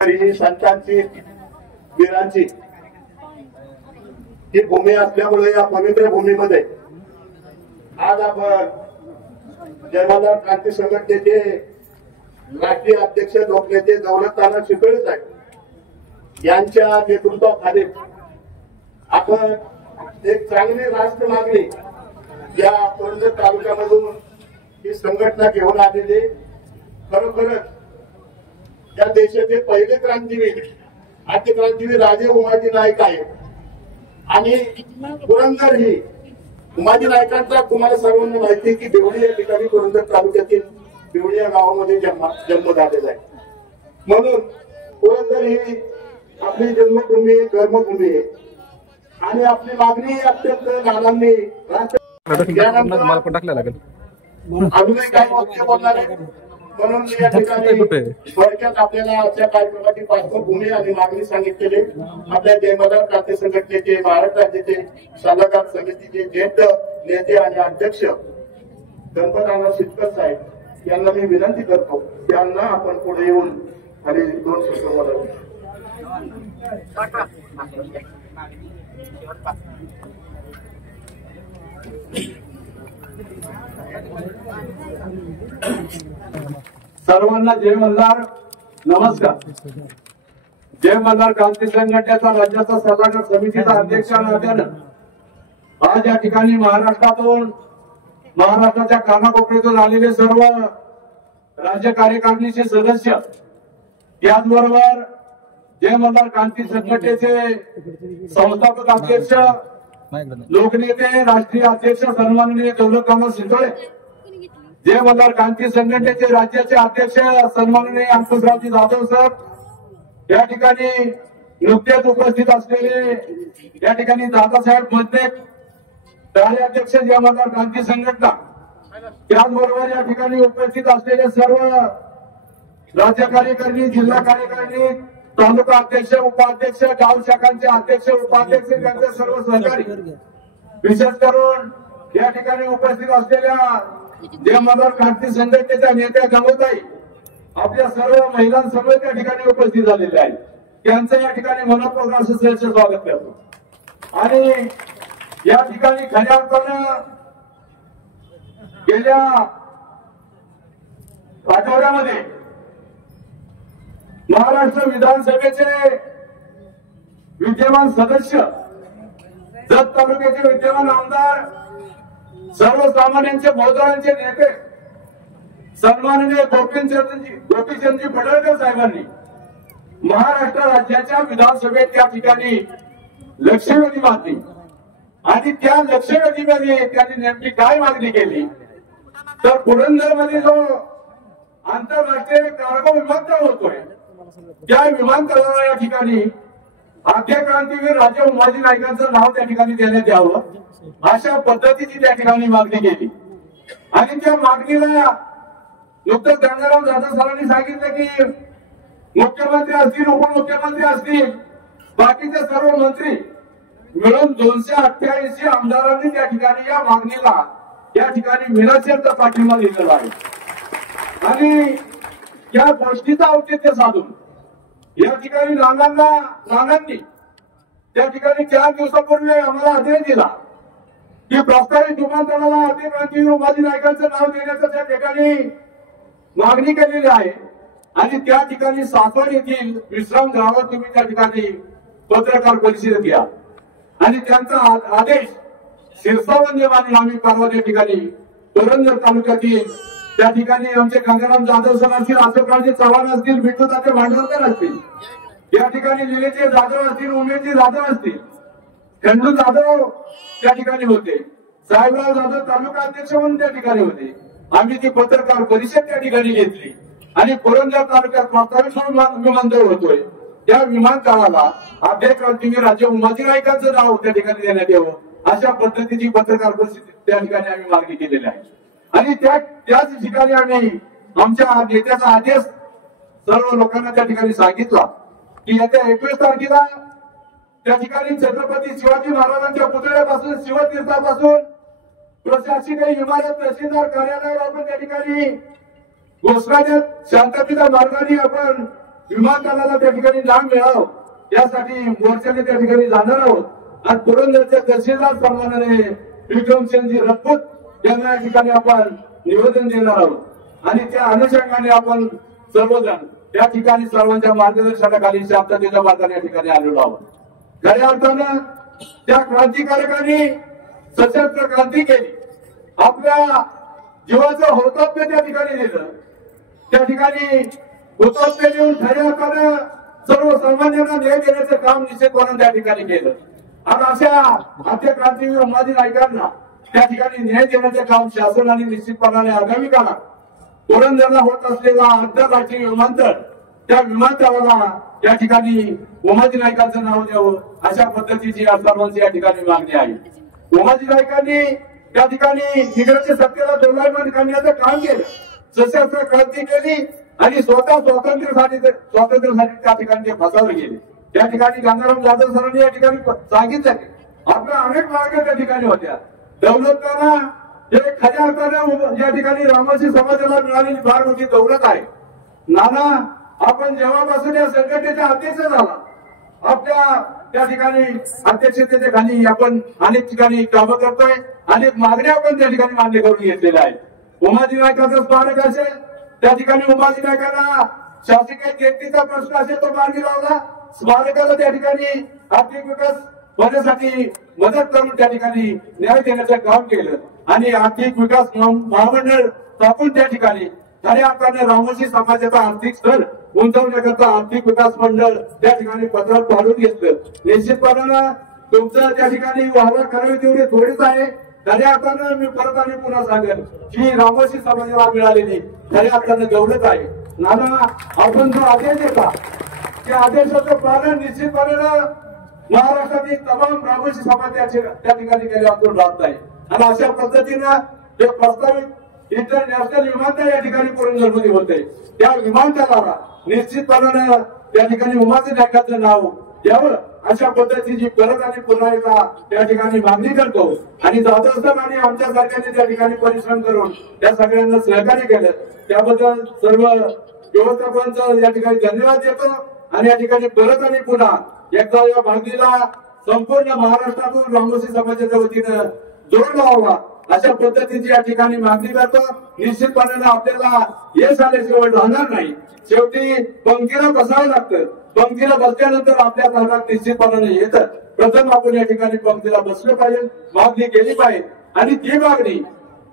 ही संतांची वीरांची ही भूमी असल्यामुळे या पवित्र भूमीमध्ये आज आपण जयमल्हार क्रांती संघटनेचे राष्ट्रीय अध्यक्ष लोकनेते दौलतराव चितळे साहेब यांच्या नेतृत्वाखाली आपण एक चांगली राष्ट्र मागणी या पुरंदर तालुक्यामधून ही संघटना घेऊन आलेली खरोखरच या देशाचे पहिले क्रांतीवीर आद्य क्रांतीवीर राजे उमाजी नाईक आहेत आणि पुरंदर ही उमाजी नाईकांचा तुम्हाला सर्वांना माहिती आहे की देवळी या ठिकाणी पुरंदर तालुक्यातील देवळी या गावामध्ये जन्म झालेला आहे. म्हणून पुरंदर ही आपली जन्मभूमी कर्मभूमी आहे आणि आपली मागणी अत्यंत नानांनी अजूनही काही वाक्य बोलणार आहे. म्हणून या ठिकाणी थोडक्यात आपल्याला आजच्या कार्यक्रमाची पार्श्वभूमी आणि मागणी सांगितलेली आपल्या जयमल्हार क्रांती संघटनेचे महाराष्ट्र राज्याचे सल्लागार समितीचे ज्येष्ठ नेते आणि अध्यक्ष गणपतराव शिटकर साहेब यांना मी विनंती करतो त्यांना आपण पुढे येऊन आणि 2 शब्द बोलावे. सर्वांना जय मल्हार. नमस्कार. जय मल्हार क्रांती संघटनेचा राज्याचा सल्लागार समितीचा अध्यक्ष नात्यानं आज या ठिकाणी महाराष्ट्राच्या कानाकोपऱ्यातून आलेले सर्व राज्य कार्यकारिणीचे सदस्य त्याचबरोबर जय मल्हार क्रांती संघटनेचे संस्थापक अध्यक्ष लोकनेते राष्ट्रीय अध्यक्ष सन्माननीय दौलतराव चितळे, जय मल्हार क्रांती संघटनेचे राज्याचे अध्यक्ष सन्माननीय अंकुशरावजी जाधव सर, या ठिकाणी नुकतेच उपस्थित असलेले या ठिकाणी दादासाहेब मजने कार्याध्यक्ष जय मल्हार क्रांती संघटना, त्याचबरोबर या ठिकाणी उपस्थित असलेले सर्व राज्य कार्यकारिणी, जिल्हा कार्यकारिणी, तालुका अध्यक्ष, उपाध्यक्ष, गाव शाखांचे अध्यक्ष, उपाध्यक्ष त्यांचे सर्व सहकारी, विशेष करून या ठिकाणी उपस्थित असलेल्या जय मल्हार क्रांती संघटनेच्या नेत्या गंगोताई आपल्या सर्व महिलांसमोर त्या ठिकाणी उपस्थित झालेले आहेत. त्यांचं या ठिकाणी मनपूर्वक असं सहर्ष स्वागत करतो. आणि या ठिकाणी खऱ्या अर्थानं गेल्या आठवड्यामध्ये महाराष्ट्र विधानसभेचे विद्यमान सदस्य, जत तालुक्याचे विद्यमान आमदार, सर्वसामान्यांचे बहुजनांचे नेते सन्माननीय गोपीचंदजी पडळकर साहेबांनी महाराष्ट्र राज्याच्या विधानसभेत त्या ठिकाणी लक्षवेधी मागणी आणि त्या लक्षवेधीमध्ये त्यांनी नेमकी काय मागणी केली तर पुरंदर मध्ये जो आंतरराष्ट्रीय कार्गो विमानतळ होतोय त्या विमानतळाला या ठिकाणी आद्य क्रांतीवीर राजे उमाजी नाईकांचं नाव त्या ठिकाणी देण्यात यावं अशा पद्धतीची त्या ठिकाणी मागणी केली. आणि त्या मागणीला नुकतंच गंगाराम जाधव सरांनी सांगितलं की मुख्यमंत्री असतील, उपमुख्यमंत्री असतील, बाकीचे सर्व मंत्री मिळून 288 आमदारांनी त्या ठिकाणी या मागणीला या ठिकाणी विनाशर्त पाठिंबा दिलेला आहे. आणि या गोष्टीचं औचित्य साधून या ठिकाणी नानांनी त्या ठिकाणी 4 दिवसापूर्वी आम्हाला आदेश दिला की प्रस्तावित विमानतळाला आद्य क्रांतीवीर उमाजी नाईकांचं नाव देण्याचं त्या ठिकाणी मागणी केलेली आहे. आणि त्या ठिकाणी सासवड येथील विश्राम गृहावर तुम्ही त्या ठिकाणी पत्रकार परिषद घ्या आणि त्यांचा आदेश शिरसावंत मानून आम्ही परवा त्या ठिकाणी पुरंदर तालुक्यातील त्या ठिकाणी आमचे गंगाराम जाधव सर असतील, अशोकरावजी चव्हाण असतील, विठ्ठल तात्या भांडवलकर असतील, या ठिकाणी निलेशजी जाधव असतील, उमेशजी जाधव असतील, खंडू जाधव त्या ठिकाणी होते, साहेबराव जाधव तालुका अध्यक्ष म्हणून त्या ठिकाणी होते. आम्ही ती पत्रकार परिषद त्या ठिकाणी घेतली आणि पुरंदर तालुक्यात प्रस्तावित विमानतळ होतोय त्या विमानतळाला आद्य क्रांतीवीर राजे उमाजी नाईकांचं नाव त्या ठिकाणी देण्यात यावं अशा पद्धतीची पत्रकार परिषद त्या ठिकाणी आम्ही मागणी केलेली आहे. आणि त्याच ठिकाणी आम्ही आमच्या नेत्याचा आदेश सर्व लोकांना त्या ठिकाणी सांगितला की येत्या 21 तारखेला त्या ठिकाणी छत्रपती शिवाजी महाराजांच्या पुतळ्यापासून शिवतीर्थापासून प्रशासकीय इमारत तहसीलदार कार्यालयावर आपण त्या ठिकाणी घोषणा देत शांततेच्या मार्गाने आपण विमानतळाला त्या ठिकाणी लाभ मिळावं यासाठी मोर्चाने त्या ठिकाणी जाणार आहोत। आज पुरंदरच्या तहसीलदार सन्मानाने विक्रमसिंहजी राजपूत यांना या ठिकाणी आपण निवेदन देणार आहोत आणि त्या अनुषंगाने आपण सर्वजण या ठिकाणी सर्वांच्या मार्गदर्शनाखाली शांततेच्या मार्गाने या ठिकाणी आलेलो आहोत। खऱ्या अर्थानं त्या क्रांतिकारकांनी सशस्त्र क्रांती केली, आपल्या जीवाचं होतात्म्य त्या ठिकाणी दिलं, त्या ठिकाणी होतात्म्य देऊन खऱ्या अर्थानं सर्वसामान्यांना न्याय देण्याचं काम निश्चितपणे त्या ठिकाणी केलं आणि अशा आद्य क्रांतीवीर उमाजी नायकांना त्या ठिकाणी न्याय देण्याचं काम शासनाने निश्चितपणाने आगामी काळात पुरंदरला होत असलेला आंतरराष्ट्रीय विमानतळ त्या विमानतळाला या ठिकाणी उमाजी नायकांचं नाव द्यावं अशा पद्धतीची या सर्वांची या ठिकाणी मागणी आहे। उमाजी नायकांनी त्या ठिकाणी निग्रहच्या सत्तेला दोलायमान करण्याचं काम केलं, सशस्त्र क्रांती केली आणि स्वतः स्वातंत्र्यासाठी त्या ठिकाणी ते फसवले गेले। त्या ठिकाणी गंगाराम जाधव सरांनी या ठिकाणी सांगितलं की आपल्या अनेक मागण्या त्या ठिकाणी होत्या, दौलताना हे खऱ्या अर्थानं या ठिकाणी रामोशी समाजाला मिळालेली फार मोठी दौलत आहे। नाना आपण जेव्हापासून या संघटनेचा अध्यक्ष झाला, आपल्या त्या ठिकाणी अध्यक्षतेच्या खाली आपण अनेक ठिकाणी कामं करतोय, अनेक मागण्या आपण त्या ठिकाणी मान्य करून घेतलेल्या आहेत। उमाजी नायकाचं स्मारक असेल, त्या ठिकाणी उमाजी नायकांना शासकीय कीर्तीचा प्रश्न असेल तो मार्गी लावला, स्मारकाला त्या ठिकाणी आर्थिक विकास होण्यासाठी मदत करून त्या ठिकाणी न्याय देण्याचं काम केलं आणि आर्थिक विकास महामंडळ स्थापन त्या ठिकाणी खऱ्या अर्थाने रामोशी समाजाचा आर्थिक स्तर उंचावण्याकरता आर्थिक विकास मंडळ त्या ठिकाणी पत्रात पाडून घेतलं। निश्चितपणानं तुमचं त्या ठिकाणी वाहवा करावी तेवढी थोडीच आहे। खऱ्या अर्थानं मी परत आणि पुन्हा सांगेन की रामोशी समाजाला मिळालेली खऱ्या अर्थानं दौलत आहे। नाना आपण जो आदेश देता त्या आदेशाचं पालन निश्चितपणे महाराष्ट्रातील तमाम रामोशी समाज त्या ठिकाणी गेल्यावर राहत आहे आणि अशा पद्धतीनं हे प्रस्तावित इंटरनॅशनल विमानतळ या ठिकाणी पुरंदरमध्ये होते, त्या विमानतळाला निश्चितपणाने त्या ठिकाणी उमाजी नायकांचं नाव द्यावं अशा पद्धतीची परत आणि पुन्हा एकदा त्या ठिकाणी मागणी करतो आणि जाधव सर आणि आमच्या सारख्यांनी त्या ठिकाणी परिश्रम करून त्या सगळ्यांना सहकार्य केलं त्याबद्दल सर्व व्यवस्थापनाचं या ठिकाणी धन्यवाद देतो आणि या ठिकाणी परत आणि पुन्हा एकदा या मागणीला संपूर्ण महाराष्ट्रातून रामोशी समाजाच्या वतीनं जोर लावावा अशा पद्धतीची या ठिकाणी मागणी करतो। निश्चितपणे आपल्याला यश आल्याशिवाय राहणार नाही, शेवटी पंक्तीला बसावं लागतं, पंक्तीला बसल्यानंतर आपल्या हातात निश्चितपणाने येतं। प्रथम आपण या ठिकाणी पंक्तीला बसलं पाहिजे, मागणी केली पाहिजे आणि ती मागणी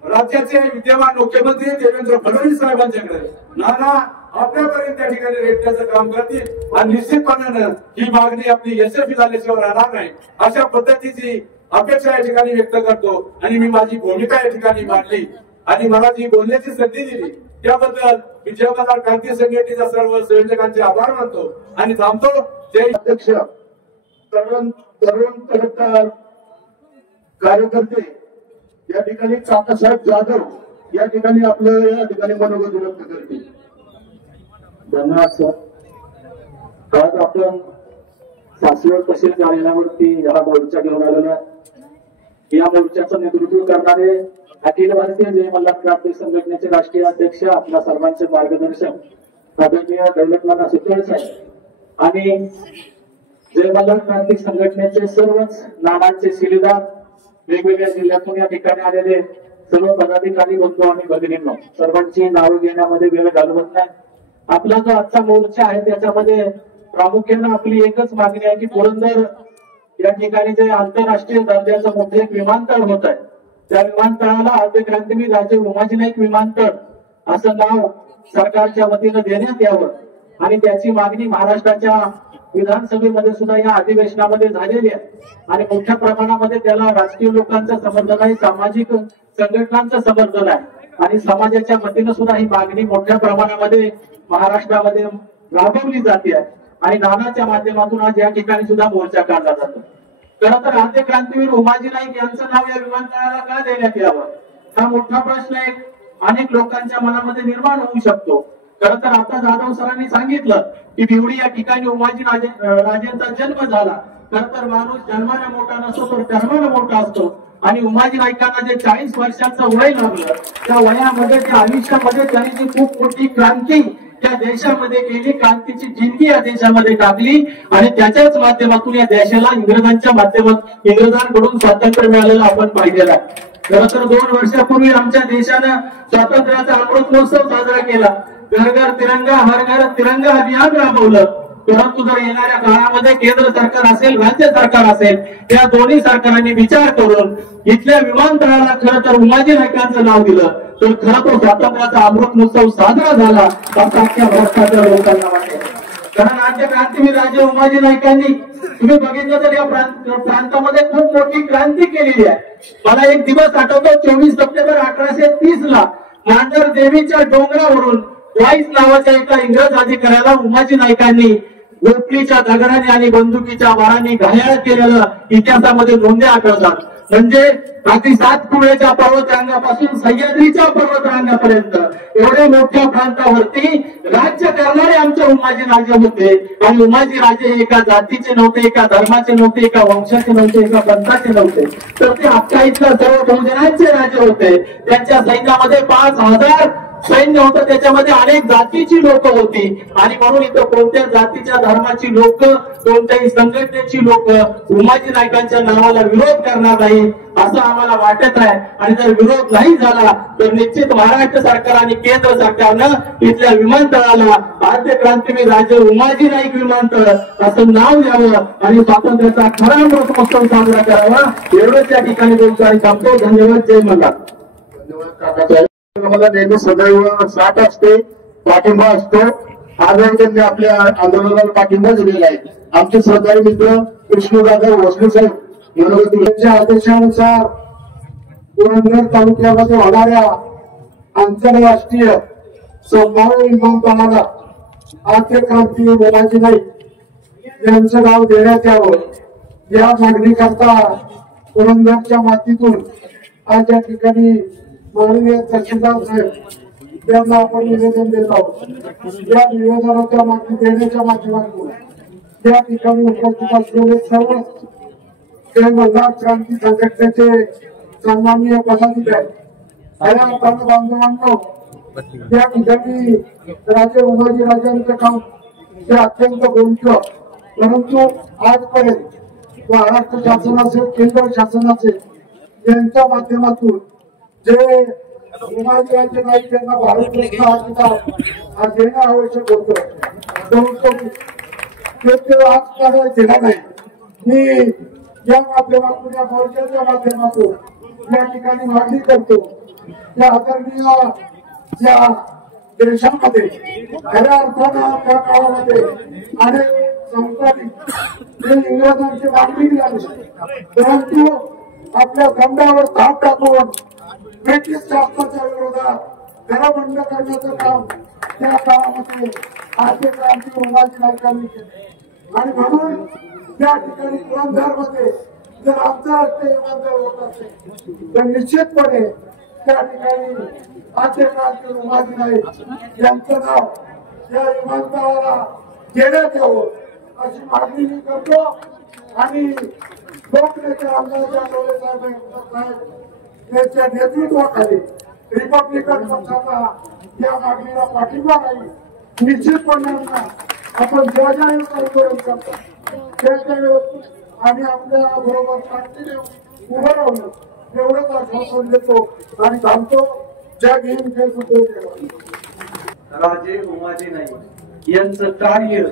राज्याचे विद्यमान मुख्यमंत्री देवेंद्र फडणवीस साहेबांच्याकडे नाना आपल्यापर्यंत त्या ठिकाणी रेटण्याचं काम करतील आणि निश्चितपणानं ही मागणी आपली यशस्वी झाल्याशिवाय राहणार नाही अशा पद्धतीची अपेक्षा या ठिकाणी व्यक्त करतो आणि मी माझी भूमिका या ठिकाणी मांडली आणि मला जी बोलण्याची संधी दिली त्याबद्दल मी जयमल्हार क्रांती संघटनेच्या सर्व संयोजकांचे आभार मानतो आणि थांबतो। जय अध्यक्ष तरुण तरुण कार्यकर्ते या ठिकाणी काकासाहेब जाधव या ठिकाणी आपलं या ठिकाणी मनोगत व्यक्त करतील। धन्यवाद सर। आज आपण सासवड तहसील कार्यालयावरती याला मोर्चा घेऊन आलेलो आहे। या मोर्चाचं नेतृत्व करणारे अखिल भारतीय जय मल्हार क्रांती संघटनेचे राष्ट्रीय अध्यक्ष आपल्या सर्वांचे मार्गदर्शक आदरणीय दौलतनाना सुतळे साहेब आणि जय मल्हार क्रांती संघटनेचे सर्वच नानांचे शिलेदार वेगवेगळ्या जिल्ह्यातून या ठिकाणी आलेले सर्व पदाधिकारी बंधू आणि भगिनींनो सर्वांची नावं घेण्यामध्ये वेळ घालवत नाही। आपला जो आजचा मोर्चा आहे त्याच्यामध्ये प्रामुख्याने आपली एकच मागणी आहे की पुरंदर या ठिकाणी जे आंतरराष्ट्रीय दर्जाचं मोठे एक विमानतळ होत आहे त्या विमानतळाला आद्य क्रांतीवीर राजे उमाजी नाईक विमानतळ असं नाव सरकारच्या वतीनं देण्यात यावं आणि त्याची मागणी महाराष्ट्राच्या विधानसभेमध्ये सुद्धा या अधिवेशनामध्ये झालेली आहे आणि मोठ्या प्रमाणामध्ये त्याला राजकीय लोकांचं समर्थन आहे, सामाजिक संघटनांचं समर्थन आहे आणि समाजाच्या वतीनं सुद्धा ही मागणी मोठ्या प्रमाणामध्ये महाराष्ट्रामध्ये राबवली जाते आहे आणि नानाच्या माध्यमातून आज या ठिकाणी सुद्धा मोर्चा काढला जातो। खरं तर आद्य क्रांतीवीर उमाजी नाईक यांचं नाव या विमानतळाला का देण्यात यावं हा मोठा प्रश्न एक अनेक लोकांच्या मनामध्ये निर्माण होऊ शकतो। खरं तर आता जाधव सरांनी सांगितलं की भिवडी या ठिकाणी उमाजी राजेंचा जन्म झाला। खरं तर माणूस जन्माने मोठा नसतो तर कर्माने मोठा असतो आणि उमाजी नाईकांना जे 40 वर्षाचं वय लागलं त्या वयामध्ये त्या आयुष्यामध्ये त्यांनी जी खूप मोठी क्रांती त्या देशामध्ये गेली, क्रांतीची जिंकी या देशामध्ये टाकली आणि त्याच्याच माध्यमातून या देशाला इंग्रजांकडून स्वातंत्र्य मिळालेलं आपण पाहिलेलं आहे. खरं तर 2 वर्षापूर्वी आमच्या देशानं स्वातंत्र्याचा अमृत महोत्सव साजरा केला. घर घर तिरंगा, हर घर तिरंगा अभियान राबवलं. परंतु जर येणाऱ्या काळामध्ये केंद्र सरकार असेल, राज्य सरकार असेल, या दोन्ही सरकारांनी विचार करून इथल्या विमानतळाला खरं तर उमाजी नाईकांचं नाव दिलं तर खरं तो स्वातंत्र्याचा अमृत महोत्सव साजरा झाला असं अख्ख्या महाराष्ट्राच्या लोकांना वाटतं. कारण आमच्या क्रांतीवीर राजे उमाजी नाईकांनी तुम्ही बघितलं तर या प्रांतामध्ये खूप मोठी क्रांती केलेली आहे. मला एक दिवस आठवतो, 24 सप्टेंबर 1830 ला मांजर देवीच्या डोंगरावरून वाईस नावाच्या एका इंग्रज अधिकाऱ्याला उमाजी नाईकांनी गोपलीच्या दगडाने आणि बंदुकीच्या वाराने घायाळ केलेलं इतिहासामध्ये नोंदी आढळतात. म्हणजे अगदी 7 पुळेच्या पर्वतरांगापासून सह्याद्रीच्या पर्वतरांगापर्यंत एवढे मोठ्या प्रांतावरती राज्य करणारे आमचे उमाजी राजे होते. आणि उमाजी राजे हे एका जातीचे नव्हते, एका धर्माचे नव्हते, एका वंशाचे नव्हते, एका पंथाचे नव्हते, तर ते अख्खा इथल्या सर्व बहुजनांचे राजे होते. त्यांच्या सैन्यामध्ये 5000 सैन्य होतं, त्याच्यामध्ये अनेक जातीची लोक होती. आणि म्हणून इथं कोणत्या जातीच्या धर्माची लोक, कोणत्याही संघटनेची लोक उमाजी नाईकांच्या नावाला विरोध करणार नाही असं आम्हाला वाटत आहे. आणि जर विरोध नाही झाला तर निश्चित महाराष्ट्र सरकार आणि केंद्र सरकारनं इथल्या विमानतळाला आद्य क्रांतीवीर राजे उमाजी नाईक विमानतळ असं नाव द्यावं आणि स्वातंत्र्याचा खरा अमृत महोत्सव साजरा करावा. एवढंच या ठिकाणी बोलतो आणि थांबतो. धन्यवाद. जय मल्हार. धन्यवाद काकासाहेब. मला नेहमी सदैव साथ असते, पाठिंबा असतो. आजही त्यांनी आपल्या आंदोलनाला पाठिंबा दिलेला आहे. आमचे सहकारी मित्र विष्णुदादा भोसले साहेब यांच्या आदेशानुसार पुरंदर तालुक्यामध्ये होणाऱ्या आंतरराष्ट्रीय संभाव्य विमानतळाला आद्य क्रांतीवीर उमाजी नाईक यांचं नाव देण्यात यावं या मागणीकरता पुरंदरच्या मातीतून आज या ठिकाणी माननीय तहसीलदार साहेब यांना आपण निवेदन देत आहोत. या निवेदनाच्या मागणी देण्याच्या माध्यमातून या ठिकाणी उपस्थित असलेले सर्व जय मल्हार क्रांती संघटनेचे सन्माननीय पदाधिकारी खऱ्या अर्थानं बांधवांनो, या ठिकाणी राजे उमाजी राजांचं काम हे अत्यंत बोलतं. परंतु आजपर्यंत महाराष्ट्र शासन असेल, केंद्र शासन असेल, यांच्या माध्यमातून जे उमाजी राजे नाईक यांना भारतरत्न हा देणं आवश्यक होतं, परंतु ते आजकाल दिला नाही. मी या माध्यमातून, या मोर्चाच्या माध्यमातून या ठिकाणी मागणी करतो. या आदरणीय या देशामध्ये खऱ्या अर्थानं त्या काळामध्ये अनेक संस्थांनी इंग्रजांची मागणी झाली, परंतु आपल्या दंडावर धाप टाकून ब्रिटिश शासनाच्या विरोधात घरबंद करण्याचं काम त्या काळामध्ये आद्य क्रांती उमाजी नाईकांनी केले. आणि म्हणून त्या ठिकाणी पुरंदरमध्ये जर आंतरराष्ट्रीय विमानतळ होत असेल तर निश्चितपणे त्या ठिकाणी आद्य क्रांती उमाजी नाईक यांचं नाव या विमानतळाला देण्यात यावं अशी मागणी मी करतो. आणि लोकनेते आमदार डोळे साहेब यांच्या नेतृत्वाखाली रिपब्लिकन पक्षाचा या मागणीला पाठिंबा राहील. निश्चितपणे आपण ज्या ज्या आंदोलन करतो त्या आम्ही आपल्या बरोबर ताकदीने उभं राहून एवढंच आश्वासन देतो आणि थांबतो. जय भीम, जय सुखदेव. राजे उमाजी नाईक यांचं कार्य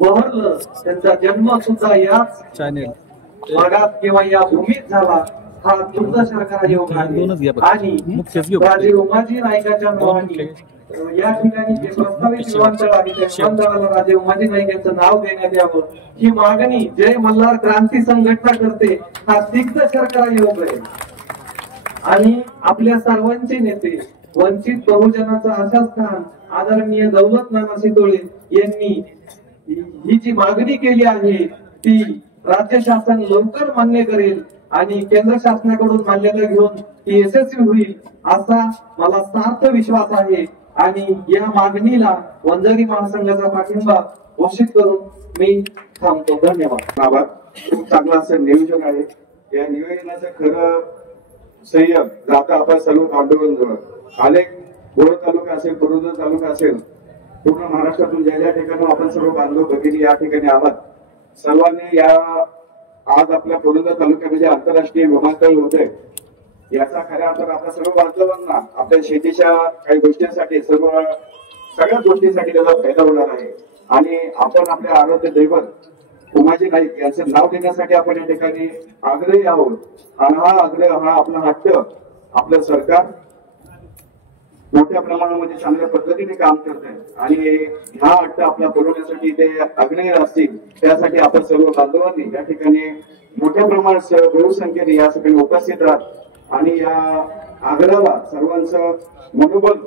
बहरलं, त्यांचा जन्म सुद्धा याच भागात किंवा या भूमीत झाला. हा दुर्दशा योग आहे. आणि राजे उमाजी नाईकाच्या नावाने या ठिकाणी जे प्रस्तावित विमानतळ आहे त्या विमानतळाला राजे उमाजी नाईक यांचं नाव देण्यात यावं ही मागणी जय मल्हार क्रांती संघटना करते. हा दिग्दर्शक योग आहे. आणि आपल्या सर्वांचे नेते वंचित बहुजनाचा आशा स्थान आदरणीय दौलत नाना शितोळे यांनी ही जी मागणी केली आहे ती राज्य शासन लवकर मान्य करेल आणि केंद्र शासनाकडून मान्यता घेऊन ती यशस्वी होईल असा मला सार्थ विश्वास आहे. आणि या मागणीला वंजारी महासंघाचा पाठिंबा घोषित करून मी थांबतो. धन्यवाद. खूप चांगलं असं नियोजन आहे. या नियोजनाचं खरं संयम जाता आपण सर्व पांडुरंजवळ अनेक बोर तालुका असेल, पुरंदर तालुका असेल, पूर्ण महाराष्ट्रातून ज्या ज्या ठिकाणी आपण सर्व बांधव भगिनी या ठिकाणी आलात सर्वांनी या आज आपल्या पुरंदर तालुक्यामध्ये जे आंतरराष्ट्रीय विमानतळ होते याचा खऱ्या अर्थानं आपल्या सर्व बांधवांना आपल्या शेतीच्या काही गोष्टींसाठी सगळ्याच गोष्टींसाठी त्याचा फायदा होणार आहे आणि आपण आपल्या आराध्य दैवत उमाजी नाईक यांचं नाव देण्यासाठी आपण या ठिकाणी आग्रही आहोत आणि हा आग्रह हा आपला हट्ट आपलं सरकार मोठ्या प्रमाणामध्ये चांगल्या पद्धतीने काम करत आहे आणि हा हट्ट आपला पुरवण्यासाठी ते आग्रही असतील त्यासाठी आपण सर्व बांधवांनी या ठिकाणी मोठ्या प्रमाणात बहुसंख्येने या ठिकाणी उपस्थित राहत आणि या आग्रहाला सर्वांचं मनोबल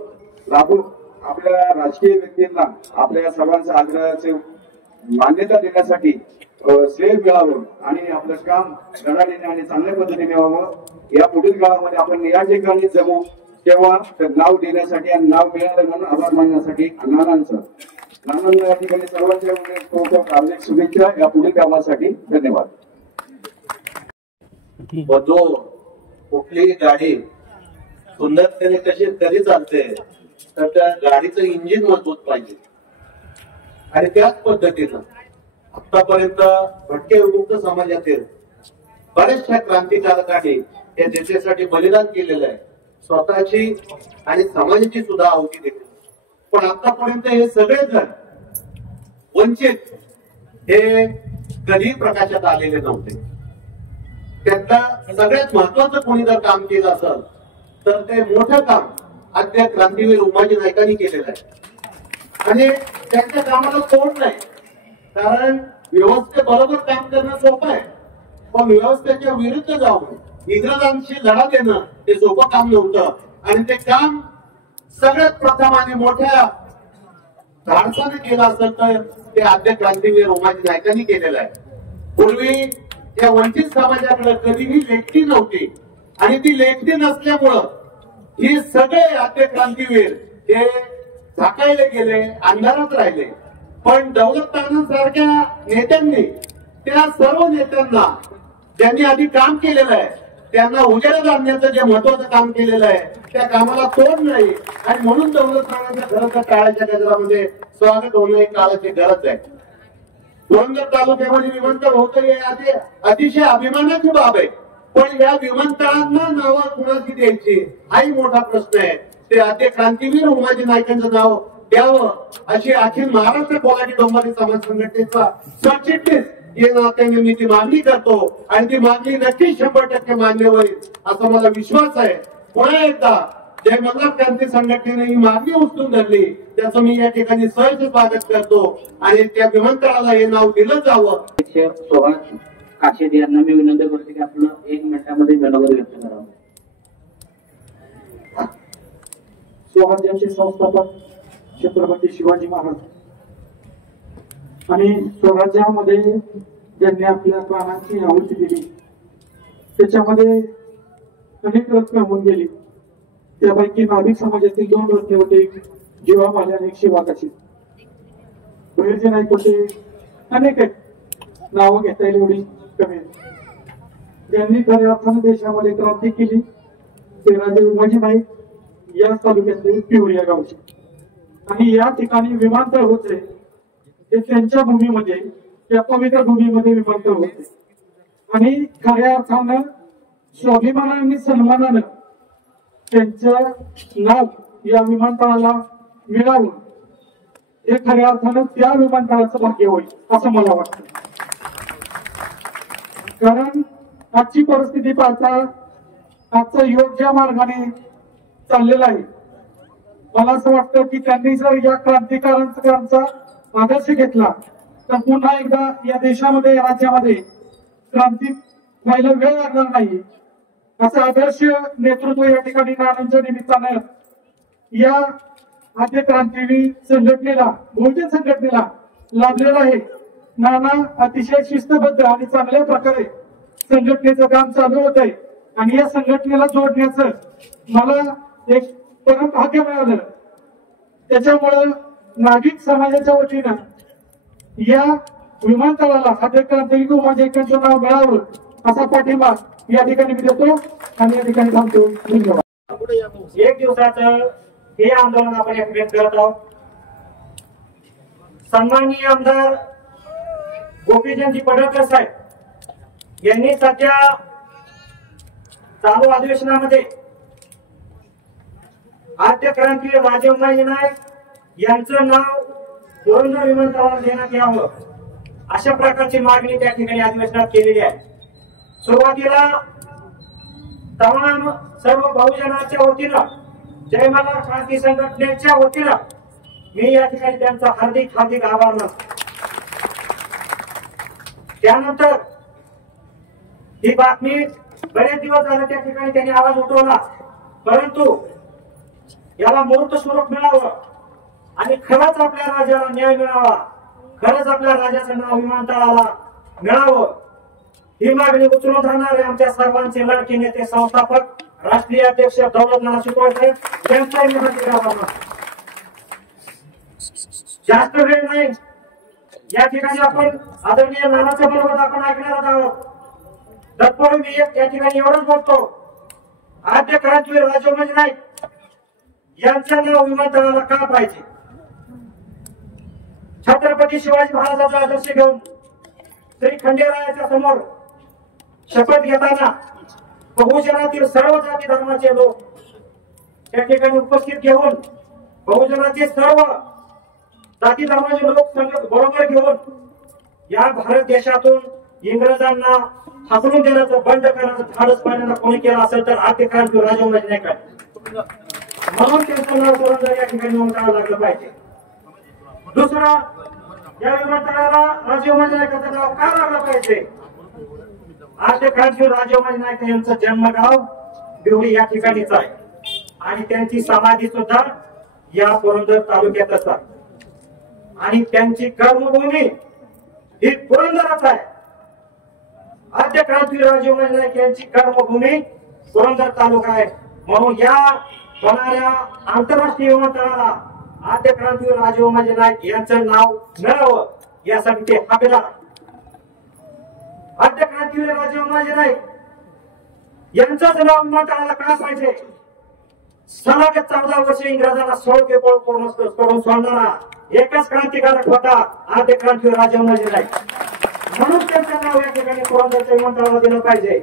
लाभून आपल्या राजकीय व्यक्तींना आपल्या सर्वांच्या आग्रहाचे मान्यता देण्यासाठी श्रेय मिळावं आणि आपलं काम धडाडीने आणि चांगल्या पद्धतीने व्हावं. या पुढील काळामध्ये आपण या ठिकाणी जमू तेव्हा नाव देण्यासाठी आणि नाव मिळालं म्हणून आभार मानण्यासाठी नानांना या ठिकाणी सर्वांच्या खूप हार्दिक शुभेच्छा या पुढील कामासाठी. धन्यवाद. कुठलीही गाडी सुंदरतेने कधी चालते तर त्या गाडीचं इंजिन मजबूत पाहिजे आणि त्याच पद्धतीनं आतापर्यंत भटके विमुक्त समाजातील बऱ्याचशा क्रांतिकारकांनी या देशासाठी बलिदान केलेलं आहे, स्वतःची आणि समाजाची सुद्धा आहुती दिली. पण आतापर्यंत हे सगळेजण वंचित हे कधी प्रकाशात आलेले नव्हते. त्यातलं सगळ्यात महत्वाचं कोणी जर काम केलं असेल तर ते मोठं काम आद्य क्रांतीवीर उमाजी नाईकांनी केलेलं आहे आणि त्यांच्या कामाला तोड नाही. कारण व्यवस्थेबरोबर काम करणं सोपं आहे पण व्यवस्थेच्या विरुद्ध जाऊन इंग्रजांशी लढा देणं हे सोपं काम नव्हतं आणि ते काम सगळ्यात प्रथम आणि मोठ्या धाडसाने केलं असेल तर ते आद्य क्रांतीवीर उमाजी नाईकांनी केलेलं आहे. पूर्वी या वंचित समाजाकडे कधीही लेखणी नव्हती आणि ती लेखणी नसल्यामुळं हे सगळे आद्य क्रांतीवीर हे झाकायला गेले, अंधारात राहिले. पण दौलत सारख्या नेत्यांनी त्या सर्व नेत्यांना ज्यांनी आधी काम केलेलं आहे त्यांना उजेडात आणण्याचं जे महत्वाचं काम केलेलं आहे त्या कामाला तोड नाही आणि म्हणून दौलत खरं तर काळाच्या गजरामध्ये स्वागत होणं ही काळाची गरज आहे. पुरंदर तालुक्यामध्ये विमानतळ होतं हे अतिशय अभिमानाची बाब आहे पण या विमानतळांना नावं कुणाची द्यायची हाही मोठा प्रश्न आहे. ते आद्य क्रांतीवीर उमाजी नाईकांचं नाव द्यावं अशी अखिल महाराष्ट्र कोलाटी डोंबारी समाज संघटनेचा सरचिटणीस या नात्याने मी ती मागणी करतो आणि ती मागणी नक्कीच 100% मान्य होईल असा मला विश्वास आहे. पुन्हा एकदा जय मल्हार क्रांती संघटनेने ही मागणी उचलून धरली त्याचं मी या ठिकाणी सहज स्वागत करतो आणि त्या विमानतळाला हे नाव दिलं जावं. काशेद यांना मी विनंती करते की आपलं 1 मिनिटामध्ये मनोगत व्यक्त करावं. स्वराज्याचे संस्थापक छत्रपती शिवाजी महाराज आणि स्वराज्यामध्ये ज्यांनी आपल्या प्राणांची आहुती दिली त्याच्यामध्ये अनेक रत्न होऊन गेली. त्यापैकी नाभिक समाजातील 2 रत्न होते, एक जीवा माल्या आणि एक शिवाकाशी. बहिर्जी नाईक होते, अनेक आहेत, नावं घेता येईल एवढी कमी. ज्यांनी खऱ्या अर्थानं देशामध्ये क्रांती केली ते राजे उमाजी नाईक या तालुक्यातले पिवळी या गावचे आणि या ठिकाणी विमानतळ होते ते त्यांच्या भूमीमध्ये त्या पवित्र भूमीमध्ये विमानतळ होते आणि खऱ्या अर्थानं स्वाभिमानाने आणि सन्मानानं त्यांचं नाव या विमानतळाला मिळावं हे खऱ्या अर्थानं त्या विमानतळाचं भाग्य होईल असं मला वाटतं. कारण आजची परिस्थिती पाहता आजचा युवक ज्या मार्गाने चाललेला आहे मला असं वाटतं की त्यांनी जर या क्रांतिकारकांचा आदर्श घेतला तर पुन्हा एकदा या देशामध्ये राज्यामध्ये क्रांती व्हायला वेळ लागणार नाही. असं आदर्श नेतृत्व या ठिकाणी नानांच्या निमित्तानं या आद्य क्रांतीवीर संघटनेला बहुजन संघटनेला लाभलेला आहे. नाना अतिशय शिस्तबद्ध आणि चांगल्या प्रकारे संघटनेचं काम चालू होत आहे आणि या संघटनेला जोडण्याचं मला एक परम भाग्य मिळालं. त्याच्यामुळं नागरिक समाजाच्या वतीनं या विमानतळाला आद्य क्रांतीवीर उमाजी नाईकांचं नाव मिळावं असा पाठिंबा या ठिकाणी मी देतो आणि या ठिकाणी थांबतो. धन्यवाद. 1 दिवसाचं हे आंदोलन आपण एकत्रित करत आहोत. सन्माननीय आमदार गोपीचंदजी पडळकर साहेब यांनी सध्या चालू अधिवेशनामध्ये आद्य क्रांतीवीर राजे उमाजी नाईक यांचं नाव पुरंदर विमानतळावर देण्यात यावं अशा प्रकारची मागणी त्या ठिकाणी अधिवेशनात केलेली आहे. सुरुवातीला तमाम सर्व बहुजनाच्या वतीनं जय मल्हार क्रांती संघटनेच्या वतीनं मी या ठिकाणी त्यांचा हार्दिक हार्दिक आभार मानतो. त्यानंतर ही बातमी बरेच दिवस झाले त्या ठिकाणी त्यांनी आवाज उठवला, परंतु याला मूर्त स्वरूप मिळावं आणि खरंच आपल्या राजाला न्याय मिळावा, खरंच आपल्या राजाचं नाव विमानतळाला मिळावं ही मागणी उचलून धरणारे आमच्या सर्वांचे लाडके नेते संस्थापक राष्ट्रीय अध्यक्ष दौलतनाना शितोळे साहेब यांचा मी हार्दिक आभार मानतो. जास्त वेळ नाही, या ठिकाणी आपण आदरणीय नानाचं बरोबर आपण ऐकणार आहोत. तत्पूर्वी मी या ठिकाणी एवढंच बोलतो, आद्य क्रांतीवीर राजे उमाजी नाईक यांचं नाव विमानतळाला का पाहिजे. छत्रपती शिवाजी महाराजांचा आदर्श घेऊन श्री खंडेरायाच्या समोर शपथ घेताना बहुजनातील सर्व जाती धर्माचे लोक त्या ठिकाणी उपस्थित घेऊन बहुजनाचे सर्व जाती धर्माचे लोक बरोबर घेऊन या भारत देशातून इंग्रजांना हाकलून देण्याचं बंड करण्याचं धाडस पाण्याला कोणी केलं असेल तर आद्य क्रांतीवीर राजे उमाजी नाईक म्हणून त्यांचं नाव पुरंदर या ठिकाणी नोंदवावं लागलं पाहिजे. दुसरं, या विमानतळाला राजे उमाजी नाईकाचं नाव का लागलं पाहिजे. आद्य क्रांतीवीर राजे उमाजी नाईक यांचं जन्मगाव बिवडी या ठिकाणीच आहे आणि त्यांची समाधी सुद्धा या पुरंदर तालुक्यातच आहे आणि त्यांची कर्मभूमी ही पुरंदरच आहे. आद्य क्रांतीवीर राजे उमाजी नाईक यांची कर्मभूमी पुरंदर तालुका आहे, म्हणून या होणाऱ्या आंतरराष्ट्रीय विमानतळाला आद्य क्रांतीवीर राजे उमाजी नाईक यांचं नाव मिळावं यासाठी ते हकदार. आद्य क्रांतीवीर राजे उमाजी नाईक यांचंच नाव विमानतळाला का पाहिजे. सलग 14 वर्षे इंग्रजांना सोळके करून सोडणारा एकच क्रांतिकारक होता आद्य क्रांतीवीर राजे उमाजी नाईक, म्हणून त्यांचं नाव या ठिकाणी पुरंदरच्या विमानतळाला दिलं पाहिजे.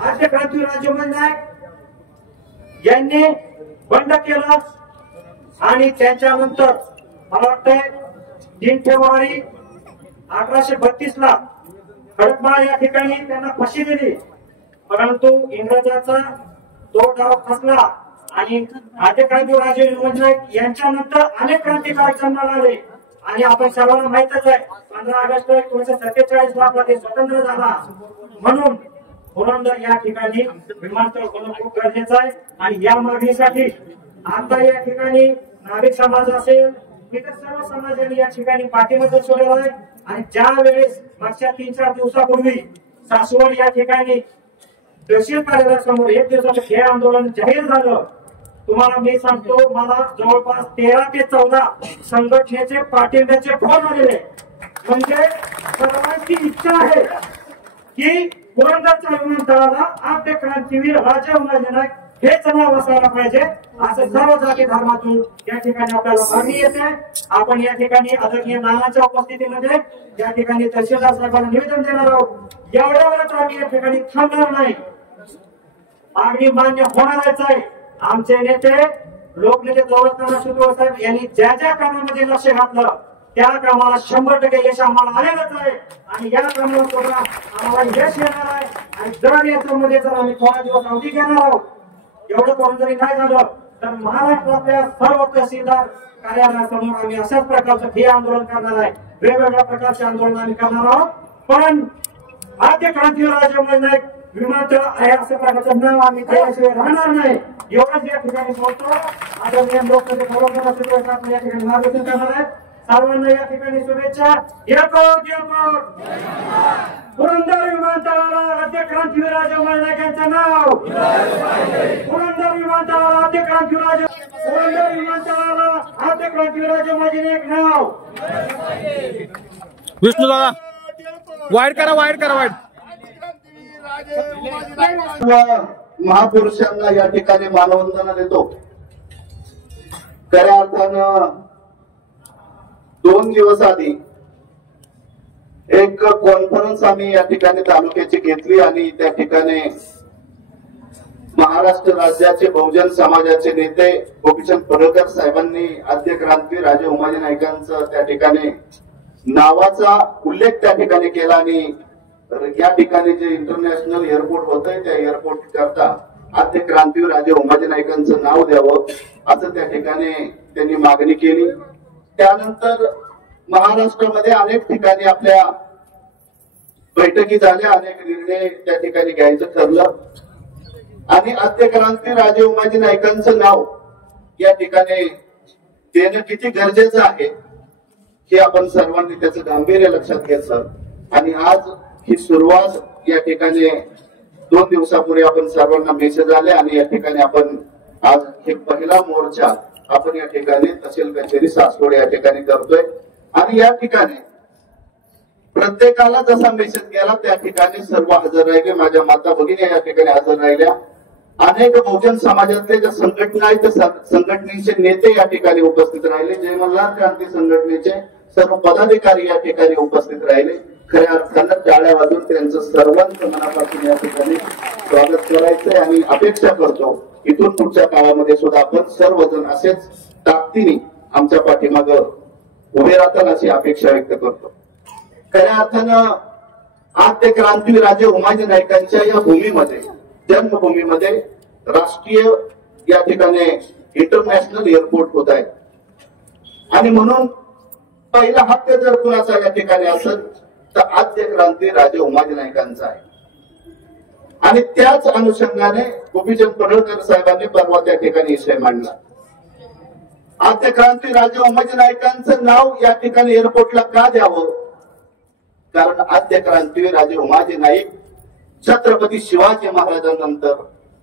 आद्य क्रांतीवीर राजे उमाजी नाईक यांनी बंड केलं आणि त्याच्यानंतर मला वाटतंय 3 फेब्रुवारी 1832 ला खडकमाळ या ठिकाणी त्यांना फाशी दिली, परंतु इंग्रजाचा तो डाव फसला आणि आद्य क्रांतीवीर राजे उमाजी नाईक यांच्यानंतर अनेक क्रांतिकारक जन्माला आले आणि आपण सर्वांना माहितच आहे 15 ऑगस्ट 1947 ला आपला देश स्वतंत्र झाला. म्हणून पुरंदर या ठिकाणी विमानतळ होणं खूप गरजेचं आहे आणि या मागणीसाठी आता या ठिकाणी नागरिक समाज असेल इतर सर्व समाजाने या ठिकाणी पाठिंबा सोडलेला आहे आणि ज्या वेळेस मागच्या 3-4 दिवसापूर्वी सासवड या ठिकाणी तहसील कार्यालयासमोर 1 दिवसाचं हे आंदोलन जाहीर झालं, तुम्हाला मी सांगतो मला जवळपास 13 ते 14 संघटनेचे पाठिंब्याचे फोन आलेले, म्हणजे सर्वांची इच्छा आहे की पुरंदरच्या विमानतळाला आद्य क्रांतीवीर राजे उमाजी नाईक हेच नाव असायला पाहिजे असं सर्व जाती धर्मातून या ठिकाणी आपल्याला मागणी येते. आपण या ठिकाणी आदरणीय नानाच्या उपस्थितीमध्ये या ठिकाणी तहसीलदार साहेबांना निवेदन देणार आहोत. एवढ्यावरच आम्ही या ठिकाणी थांबणार नाही, मागणी मान्य होणारच आहे. आमचे नेते लोकनेते दौलतनाना शितोळे साहेब यांनी ज्या ज्या कामामध्ये लक्ष घातलं त्या कामाला 100% यश आम्हाला आलेलंच आहे आणि या कामाला सुद्धा आम्हाला यश येणार आहे आणि जर याच्यामध्ये जर आम्ही थोडा दिवस अवधी घेणार आहोत एवढं करून जरी नाही झालं तर महाराष्ट्रातल्या सर्व तहसीलदार कार्यालयासमोर आम्ही अशाच प्रकारचं हे आंदोलन करणार आहे. वेगवेगळ्या प्रकारचे आंदोलन आम्ही करणार आहोत, पण आद्य क्रांतीवीर राजे उमाजी नाईक विमानतळ आहे असं प्रकारचं नाव आम्ही त्याशिवाय राहणार नाही. एवढंच या ठिकाणी बोलतो. आदरणीय लोकनेते दौलतनाना शितोळे साहेब या ठिकाणी मार्गदर्शन करणार आहेत. सर्वांना या ठिकाणी शुभेच्छा. पुरंदर विमानतळाला आद्य क्रांतीवीर राजे उमाजी नाईक यांचं नाव, पुरंदर विमानतळाला आद्य क्रांतीवीर राजे, पुरंदर विमानतळाला आद्य क्रांतीवीर राजे उमाजी नाईक नाव. विष्णू दादा वाईट करा वाईट. महापुरुषांना या ठिकाणी मानवंदना देतो. खऱ्या अर्थानं 2 दिवस आधी एक कॉन्फरन्स आम्ही या ठिकाणी तालुक्याची घेतली आणि त्या ठिकाणी महाराष्ट्र राज्याचे बहुजन समाजाचे नेते गोपीचंद पडळकर साहेबांनी आद्य क्रांती राजे उमाजी नाईकांचं त्या ठिकाणी नावाचा उल्लेख त्या ठिकाणी केला आणि या ठिकाणी जे इंटरनॅशनल एअरपोर्ट होतंय त्या एअरपोर्ट करता आद्य क्रांतीवीर राजे उमाजी नाईकांचं नाव द्यावं असं त्या ठिकाणी त्यांनी मागणी केली। त्यानंतर महाराष्ट्रामध्ये अनेक ठिकाणी आपल्या बैठकी झाल्या, अनेक निर्णय त्या ठिकाणी घ्यायचं ठरलं आणि आद्य क्रांती राजे उमाजी नाईकांचं नाव या ठिकाणी देणं किती गरजेचं आहे हे आपण सर्वांनी त्याचं गांभीर्य लक्षात घेतलं आणि आज ही सुरुवात या ठिकाणी 2 दिवसापूर्वी आपण सर्वांना मेसेज आले आणि या ठिकाणी आपण आज हे पहिला मोर्चा आपण या ठिकाणी तहसील कचेरी सासवड या ठिकाणी करतोय आणि या ठिकाणी प्रत्येकाला जसा मेसेज गेला त्या ठिकाणी सर्व हजर राहिले। माझ्या माता भगिनी या ठिकाणी हजर राहिल्या, अनेक बहुजन समाजातले ज्या संघटना आहेत त्या संघटनेचे नेते या ठिकाणी उपस्थित राहिले, जय मल्हार क्रांती संघटनेचे सर्व पदाधिकारी या ठिकाणी उपस्थित राहिले। खऱ्या अर्थानं टाळ्या वाजून त्यांचं सर्वांचं मनापासून या ठिकाणी स्वागत करायचंय आणि अपेक्षा करतो इथून पुढच्या काळामध्ये सुद्धा आपण सर्वजण असेच ताकदीने आमच्या पाठीमागे उभे राहताल अशी अपेक्षा व्यक्त करतो। खऱ्या अर्थानं आद्य क्रांतीवीर राजे उमाजी नाईकांच्या या भूमीमध्ये जन्मभूमीमध्ये राष्ट्रीय या ठिकाणी इंटरनॅशनल एअरपोर्ट होत आहे आणि म्हणून पहिला हक्क जर कुणाचा या ठिकाणी असेल तर आद्य क्रांती राजे उमाजी नाईकांचा आहे आणि त्याच अनुषंगाने गोपीचंद पडळकर साहेबांनी परवा त्या ठिकाणी विषय मांडला। आद्य क्रांती राजे उमाजी नाईकांचं नाव या ठिकाणी एअरपोर्टला का द्यावं, कारण आद्य क्रांतीवीर राजे उमाजी नाईक छत्रपती शिवाजी महाराजांनंतर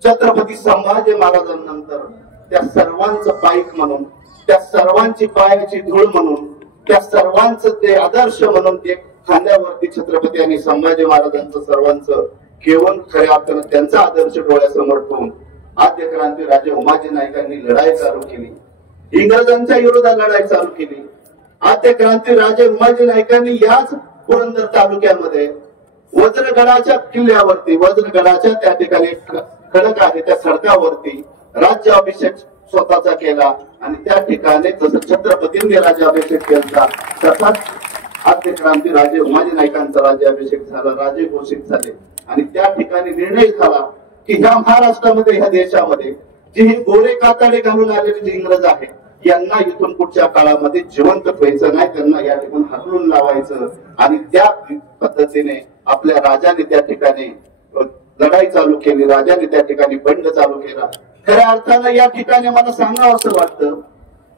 छत्रपती संभाजी महाराजांनंतर त्या सर्वांचं पाईक म्हणून, त्या सर्वांची पायाची धूळ म्हणून, त्या सर्वांचं ते आदर्श म्हणून ते खांद्यावरती छत्रपती आणि संभाजी महाराजांचं सर्वांचं घेऊन खऱ्या अर्थानं त्यांचा आदर्श डोळ्यासमोर ठेवून आद्य क्रांती राजे उमाजी नाईकांनी लढाई चालू केली, इंग्रजांच्या विरोधात लढाई चालू केली। आद्य क्रांती राजे उमाजी नाईकांनी याच पुरंदर तालुक्यामध्ये वज्रगडाच्या किल्ल्यावरती, वज्रगडाच्या त्या ठिकाणी खडक आहे त्या खडकावरती राज्याभिषेक स्वतःचा केला आणि त्या ठिकाणी जसं छत्रपतींनी राज्याभिषेक केला तसाच आद्य क्रांती राजे उमाजी नाईकांचा राज्याभिषेक झाला, राजे घोषित झाले आणि त्या ठिकाणी निर्णय झाला की ह्या महाराष्ट्रामध्ये ह्या देशामध्ये जी ही गोरे कातडे घालून आलेले जे इंग्रज आहे यांना इथून पुढच्या काळामध्ये जिवंत ठेवायचं नाही, त्यांना या ठिकाणी हाकलून लावायचं आणि त्या पद्धतीने आपल्या राजाने त्या ठिकाणी लढाई चालू केली, राजाने त्या ठिकाणी बंड चालू केला। खऱ्या अर्थानं या ठिकाणी मला सांगावं असं वाटतं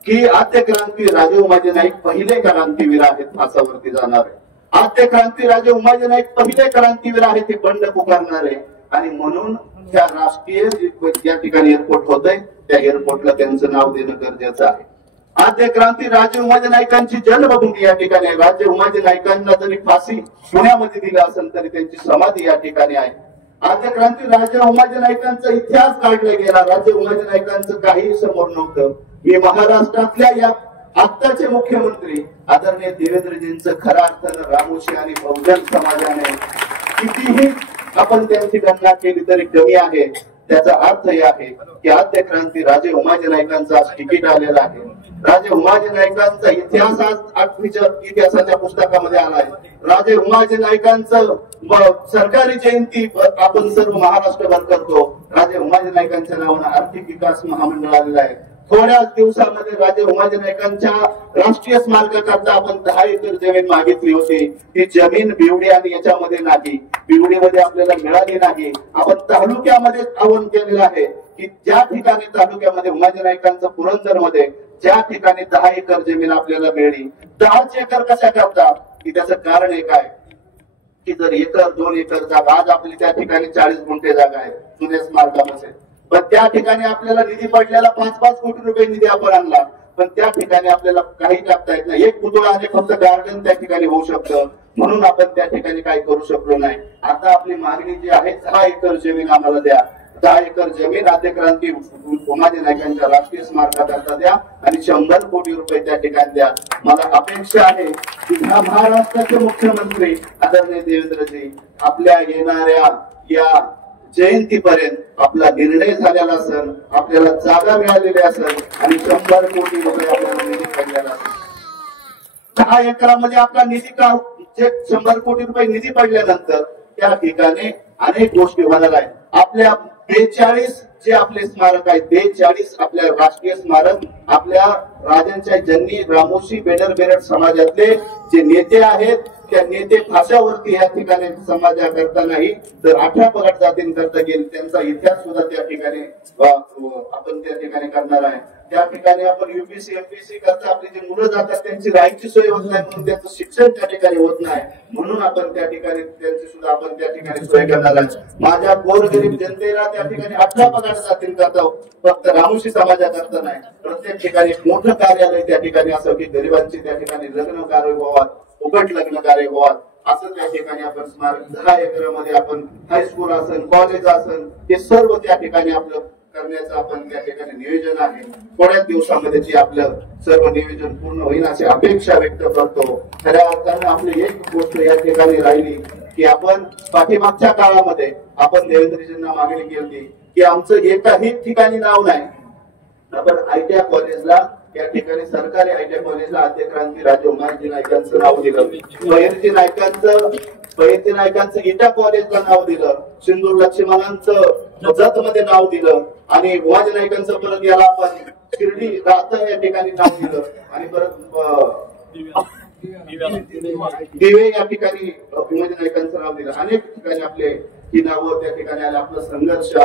की आद्य क्रांती राजे उमाजी नाईक पहिले क्रांतीवीर आहेत, फासावरती जाणार आहे। आद्य क्रांती राजे उमाजी नाईक पहिले क्रांतीवीर आहेत, ते बंड पुकारणारे आणि म्हणून त्या राष्ट्रीय या ठिकाणी एअरपोर्ट होत आहे त्या एअरपोर्टला त्यांचं नाव देणं गरजेचं आहे। आद्य क्रांती राजे उमाजी नाईकांची जन्मभूमी या ठिकाणी आहे। राजे उमाजी नाईकांना जरी फाशी पुण्यामध्ये दिली असेल तरी त्यांची समाधी या ठिकाणी आहे। आद्य क्रांती राजे उमाजी नाईकांचा इतिहास काढला गेला, राजे उमाजी नाईकांचं काही समोर नव्हतं। मी महाराष्ट्रातल्या या आत्ताचे मुख्यमंत्री आदरणीय देवेंद्रजींचं खऱ्या अर्थानं रामोशी आणि बहुजन समाजाने कितीही आपण त्यांची गणना केली तरी कमी आहे। त्याचा अर्थ हे आहे की आद्य क्रांती राजे उमाजी नाईकांचा आज तिकीट आलेला आहे। राजे उमाजी नाईकांचा इतिहास आज 8वीच्या इतिहासाच्या पुस्तकामध्ये आलाय। राजे उमाजी नाईकांचं सरकारी जयंती आपण सर्व महाराष्ट्रभर करतो। राजे उमाजी नाईकांच्या नावानं आर्थिक विकास महामंडळ आलेलं आहे। थोड्याच दिवसामध्ये राजे उमाजी नाईकांच्या राष्ट्रीय स्मारकाकरता आपण 10 एकर जमीन मागितली होती, ती जमीन बिवडी आणि याच्यामध्ये नाही, बिवडीमध्ये आपल्याला मिळाली नाही। आपण तालुक्यामध्ये आव्हान केलेलं आहे की ज्या ठिकाणी तालुक्यामध्ये उमाजी नाईकांचं पुरंदरमध्ये ज्या ठिकाणी 10 एकर जमीन आपल्याला मिळाली, 10 एकर कशा करतात की त्याचं कारण एक आहे की जर 1-2 एकर जागा आज आपली त्या ठिकाणी 40 गुंठे जागा आहे जुन्या स्मारकामध्ये, पण त्या ठिकाणी आपल्याला निधी पडलेला 5-5 कोटी रुपये निधी आपण आणला, पण त्या ठिकाणी आपल्याला काही टाकता येत नाही। एक पुतळा आणि फक्त गार्डन त्या ठिकाणी होऊ शकतं, म्हणून आपण त्या ठिकाणी काही करू शकलो नाही। आता आपली मागणी जी आहे 10 एकर जमीन आम्हाला द्या। 10 एकर जमीन आद्यक्रांती उमाजी नाईकांच्या राष्ट्रीय स्मारकाकरता द्या आणि 100 कोटी रुपये त्या ठिकाणी द्या. मला अपेक्षा आहे की ह्या महाराष्ट्राचे मुख्यमंत्री आदरणीय देवेंद्रजी आपल्या येणाऱ्या या जयंतीपर्यंत आपला निर्णय झालेला असेल, आपल्याला जागा मिळालेली असेल आणि 100 कोटी रुपये आपल्याला निधी पडलेला असेल. 10 एकरामध्ये आपला निधी का 100 कोटी रुपये निधी पडल्यानंतर त्या ठिकाणी अनेक गोष्टी होणार आहेत. आपल्या 42 जे आपले स्मारक आहेत, 42 आपल्या राष्ट्रीय स्मारक आपल्या राजांच्या जन्नी रामोशी बेडर समाजातले जे नेते आहेत त्या नेते फाशावरती या ठिकाणी समाजाकरता नाही तर 18 पगड जातींकरता गेले त्यांचा इतिहास सुद्धा त्या ठिकाणी आपण त्या ठिकाणी करणार आहे. त्या ठिकाणी आपण युपीसी एमपीसी करता आपली जी मुलं जातात त्यांची राहायची सोय होत नाही म्हणून त्यांचं शिक्षण त्या ठिकाणी होत नाही म्हणून आपण त्या ठिकाणी त्यांची सुद्धा आपण त्या ठिकाणी सोय करणार आहे. माझ्या गोरगरीब जनतेला त्या ठिकाणी 18 पगड जातींकरता फक्त रामोशी समाजाकरता नाही प्रत्येक ठिकाणी मोठं कार्यालय त्या ठिकाणी असं की गरिबांची त्या ठिकाणी लग्न कार्य व्हावं, फुकट लग्न कार्य व्हावं असं त्या ठिकाणी आपण स्मारक 10 एकरामध्ये आपण हायस्कूल असेल कॉलेज असेल हे सर्व त्या ठिकाणी आपलं करण्याचं आपण त्या ठिकाणी नियोजन आहे. थोड्याच दिवसामध्ये ते आपलं सर्व नियोजन पूर्ण होईल अशी अपेक्षा व्यक्त करतो. खऱ्या अर्थानं आपली एक गोष्ट या ठिकाणी राहिली की आपण पाठीमागच्या काळामध्ये आपण देवेंद्रजींना मागणी केली की आमचं एकाही ठिकाणी नाव नाही. आपण आयटीआय कॉलेजला या ठिकाणी सरकारी आयटीआय कॉलेजला आद्यक्रांती राजे उमाजी नाईकांचं नाव दिलं. बहिर्जी नाईकांचं इटा कॉलेजला नाव दिलं. सिंदूर लक्ष्मणांचं जतमध्ये नाव दिलं आणि उमाजी नाईकांचं परत याला आपण शिर्डी राहतं या ठिकाणी नाव दिलं आणि परत दिवे या ठिकाणी उमाजी नाईकांचं नाव दिलं. अनेक ठिकाणी आपले ही नावं त्या ठिकाणी आले. आपला संघर्ष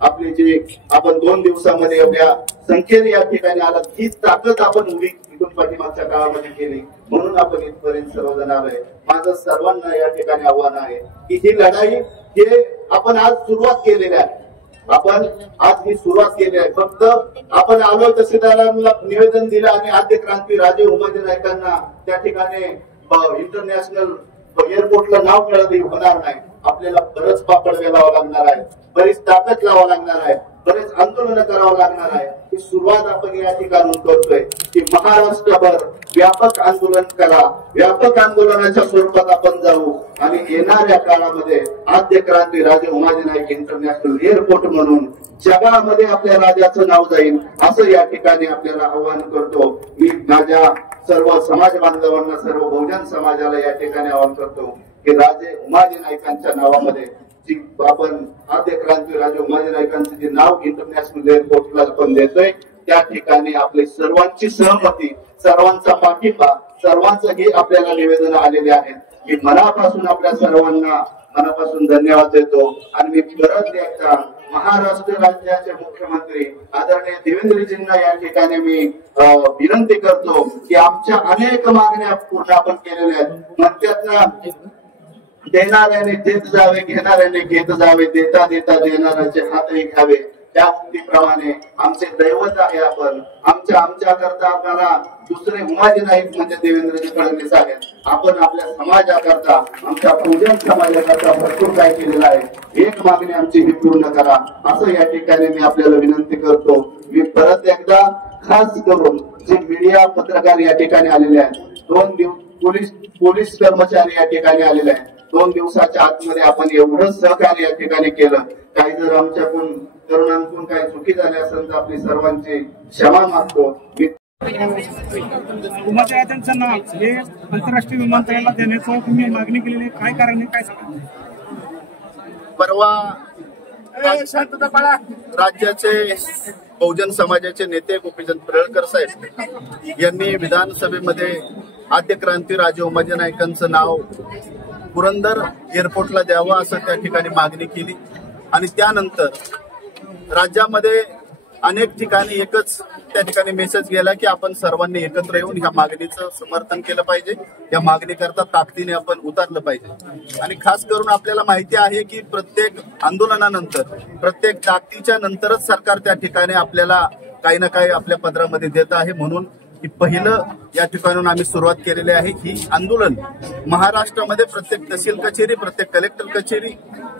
आपली जे आपण 2 दिवसामध्ये एवढ्या संख्येने या ठिकाणी आला ही ताकद आपण उभी इथून पाठीमागच्या काळामध्ये केली म्हणून आपण इथपर्यंत सर्वजण आलोय. माझं सर्वांना या ठिकाणी आव्हान आहे की ही लढाई हे आपण आज सुरुवात केलेली आहे. आपण आज ही सुरुवात केली आहे. फक्त आपण आलोय तहसीलदारांना निवेदन दिलं आणि आद्यक्रांती राजे उमाजी नाईकांना त्या ठिकाणी इंटरनॅशनल एअरपोर्टला नाव मिळाले होणार नाही. आपल्याला बरंच पापड वेलावं लागणार आहे, बरीच ताकद लावावं लागणार आहे, बरेच आंदोलन करावं लागणार आहे. ही सुरुवात आपण या ठिकाणी करतोय की महाराष्ट्रभर व्यापक आंदोलन करा, व्यापक आंदोलनाच्या स्वरूपात आपण जाऊ आणि येणाऱ्या काळामध्ये आद्यक्रांती राजे उमाजी नाईक इंटरनॅशनल एअरपोर्ट म्हणून जगामध्ये आपल्या राजाचं नाव जाईल असं या ठिकाणी आपल्याला आवाहन करतो. मी माझ्या सर्व समाज बांधवांना सर्व बहुजन समाजाला या ठिकाणी आवाहन करतो की राजे उमाजी नाईकांच्या नावामध्ये जी आपण आद्यक्रांती राजे उमाजी नाईकांचं जे नाव इंटरनॅशनल एअरपोर्टला आपण देतोय त्या ठिकाणी आपली सर्वांची सहमती, सर्वांचा पाठिंबा, सर्वांचं हे आपल्याला निवेदन आलेले आहेत. मी मनापासून आपल्या सर्वांना मनापासून धन्यवाद देतो आणि मी परत एकदा महाराष्ट्र राज्याचे मुख्यमंत्री आदरणीय देवेंद्रजींना या ठिकाणी मी विनंती करतो की आमच्या अनेक मागण्या पूर्ण आपण केलेल्या आहेत. म्हणतात देणाऱ्याने देत जावे, घेणाऱ्याने घेत जावे, देता देता देणाऱ्याचे हातही घ्यावे. त्या प्रमाणे आमचे दैवत आहे आपण. आमच्या करता आपल्याला दुसरे उमाजी नाईक म्हणजे देवेंद्रजी फडणवीस आहेत. आपण आपल्या समाजाकरता आमच्या बहुजन समाजाकरता भरपूर काय केलेलं आहे. एक मागणी आमची ही पूर्ण करा असं या ठिकाणी मी आपल्याला विनंती करतो. मी परत एकदा खास करून जे मीडिया पत्रकार या ठिकाणी आलेले आहेत, 2 दिवस पोलीस कर्मचारी या ठिकाणी आलेले आहेत. 2 दिवसाच्या आतमध्ये आपण एवढं सहकार्य या ठिकाणी केलं. काही जर आमच्याकडून तरुणांकडून काही चुकी झाली असेल तर आपली सर्वांची क्षमा मागतो. उमाजी राजांचं नाव हे आंतरराष्ट्रीय विमानतळाला देण्याचं तुम्ही मागणी केलेली काय कारण आहे, काय सांगा? परवा राज्याचे बहुजन समाजाचे नेते गोपीचंद पडळकर साहेब यांनी विधानसभेमध्ये आद्यक्रांती राजे उमाजी नाईकांचं नाव पुरंदर एअरपोर्टला द्यावं असं त्या ठिकाणी मागणी केली आणि त्यानंतर राज्यामध्ये अनेक ठिकाणी एकच त्या ठिकाणी मेसेज गेला की आपण सर्वांनी एकत्र येऊन ह्या मागणीचं समर्थन केलं पाहिजे. या मागणीकरता ताकदीने आपण उतरलं पाहिजे आणि खास करून आपल्याला माहिती आहे की प्रत्येक आंदोलनानंतर, प्रत्येक ताकदीच्या नंतरच सरकार त्या ठिकाणी आपल्याला काही ना काही आपल्या पदरामध्ये देत आहे. म्हणून की पहिलं या ठिकाणून आम्ही सुरुवात केलेली आहे. ही आंदोलन महाराष्ट्रामध्ये प्रत्येक तहसील कचेरी, प्रत्येक कलेक्टर कचेरी,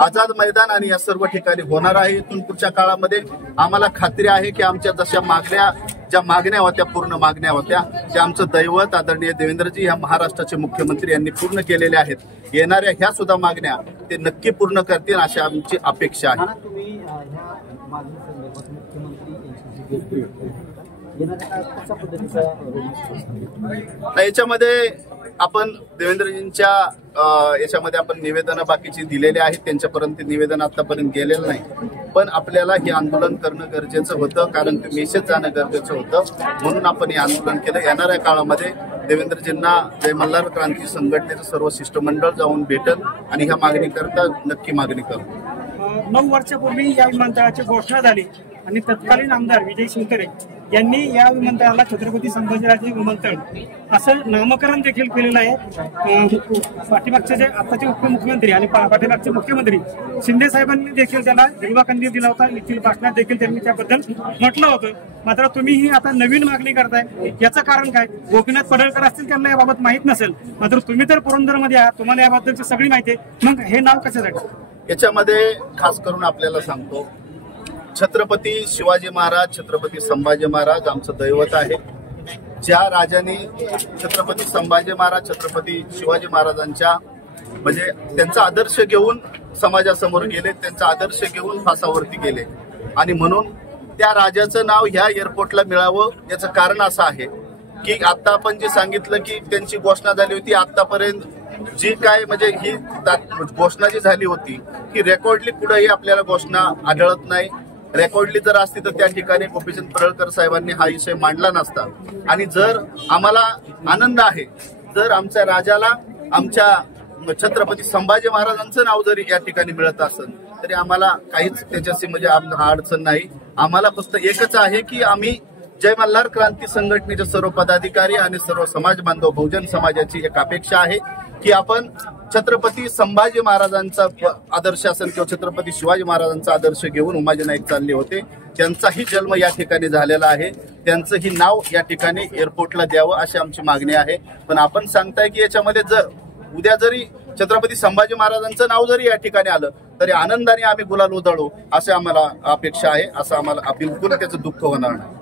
आझाद मैदान आणि या सर्व ठिकाणी होणार आहे. इथून पुढच्या काळामध्ये आम्हाला खात्री आहे की आमच्या ज्या मागण्या होत्या, पूर्ण मागण्या होत्या, त्या आमचं दैवत आदरणीय देवेंद्रजी ह्या महाराष्ट्राचे मुख्यमंत्री यांनी पूर्ण केलेल्या आहेत. येणाऱ्या ह्या सुद्धा मागण्या ते नक्की पूर्ण करतील अशी आमची अपेक्षा आहे. याच्यामध्ये आपण देवेंद्रजींच्या याच्यामध्ये आपण निवेदन बाकीची दिलेली आहेत, त्यांच्यापर्यंत निवेदन आतापर्यंत गेलेलं नाही. पण आपल्याला हे आंदोलन करणं गरजेचं होतं, कारण ते मेसेज जाणं गरजेचं होतं, म्हणून आपण हे आंदोलन केलं. येणाऱ्या काळामध्ये देवेंद्रजींना जय मल्हार क्रांती संघटनेचं सर्व शिष्टमंडळ जाऊन भेटल आणि ह्या मागणीकरता नक्की मागणी करू. 9 वर्षापूर्वी या विमानतळाची घोषणा झाली आणि तत्कालीन आमदार विजय शिवतरे यांनी या विमानतळाला छत्रपती संभाजीराजे विमानतळ असं नामकरण देखील केलेलं आहे. पाठीमागचे जे आताचे उपमुख्यमंत्री आणि पाठीमागचे मुख्यमंत्री शिंदे साहेबांनी देखील त्याला हिरवा कंदील दिला होता. येथील भाषणात देखील त्यांनी त्याबद्दल म्हटलं होतं. मात्र तुम्ही ही आता नवीन मागणी करताय, याचं कारण काय? गोपीनाथ पडळकर असतील, त्यांना याबाबत माहित नसेल, मात्र तुम्ही तर पुरंदरमध्ये आहात, तुम्हाला याबद्दलची सगळी माहिती आहे. मग हे नाव कशासाठी? याच्यामध्ये खास करून आपल्याला सांगतो, छत्रपती शिवाजी महाराज, छत्रपती संभाजी महाराज आमचं दैवत आहे. ज्या राजाने छत्रपती संभाजी महाराज, छत्रपती शिवाजी महाराजांच्या म्हणजे त्यांचा आदर्श घेऊन समाजासमोर गेले, त्यांचा आदर्श घेऊन फासावरती गेले आणि म्हणून त्या राजाचं नाव ह्या एअरपोर्टला मिळावं. याचं कारण असं आहे की आता आपण जे सांगितलं की त्यांची घोषणा झाली होती, आतापर्यंत जी काय म्हणजे ही घोषणा जी झाली होती ही रेकॉर्डली कुठेही आपल्याला घोषणा आढळत नाही. रेकॉर्डली जर असती तर त्या ठिकाणी गोपीचंद पडळकर साहेबांनी हा विषय मांडला नसता. आणि जर आम्हाला आनंद आहे, जर आमच्या राजाला आमच्या छत्रपती संभाजी महाराजांचं नाव जरी या ठिकाणी मिळत असेल तरी आम्हाला काहीच त्याच्याशी म्हणजे हा अडचण नाही. आम्हाला फक्त एकच आहे की आम्ही जय मल्हार क्रांती संघटनेचे सर्व पदाधिकारी आणि सर्व समाज बांधव, बहुजन समाजाची एक अपेक्षा आहे की आपण छत्रपती संभाजी महाराजांचा आदर्श असेल किंवा छत्रपती शिवाजी महाराजांचा आदर्श घेऊन उमाजी नाईक चालले होते, त्यांचाही जन्म या ठिकाणी झालेला आहे, त्यांचंही नाव या ठिकाणी एअरपोर्टला द्यावं अशी आमची मागणी आहे. पण आपण सांगताय की याच्यामध्ये जर उद्या जरी छत्रपती संभाजी महाराजांचं नाव जरी या ठिकाणी आलं तरी आनंदाने आम्ही गुलाल उधळू असे आम्हाला अपेक्षा आहे. असं आम्हाला बिलकुल त्याचं दुःख होणार नाही.